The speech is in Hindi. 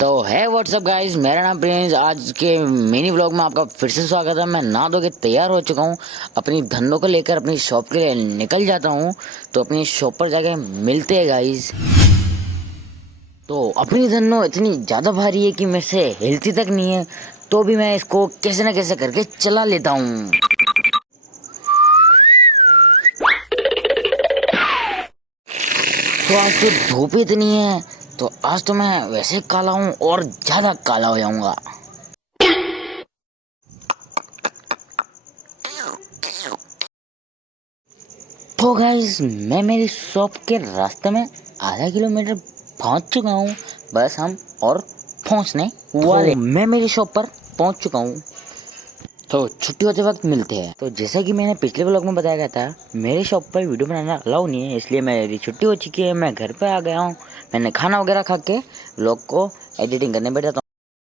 तो है व्हाट्सअप गाइस, मेरा नाम प्रिंस। आज के मिनी व्लॉग में आपका फिर से स्वागत है। मैं नहा धो के तैयार हो चुका हूँ, अपनी धनों को लेकर अपनी शॉप के लिए निकल जाता हूँ। तो अपनी शॉप पर जाके मिलते हैं गाइस। तो अपनी धनो इतनी ज़्यादा भारी है कि मेरे से हिलती तक नहीं है, तो भी मैं इसको कैसे न कैसे करके चला लेता हूँ। तो आज तो धूप इतनी है, तो आज तो मैं वैसे काला हूँ और ज़्यादा काला हो जाऊँगा। तो गाइस, मैं मेरी शॉप के रास्ते में आधा किलोमीटर पहुंच चुका हूं। बस हम और पहुंचने वाले। तो मैं मेरी शॉप पर पहुंच चुका हूं, तो छुट्टी होते वक्त मिलते हैं। तो जैसा कि मैंने पिछले व्लॉग में बताया गया था, मेरी शॉप पर वीडियो बनाना अलाउ नहीं है, इसलिए मेरी छुट्टी हो चुकी है। मैं घर पे आ गया हूँ। मैंने खाना वगैरह खा के व्लॉग को एडिटिंग करने बैठ जाता हूँ।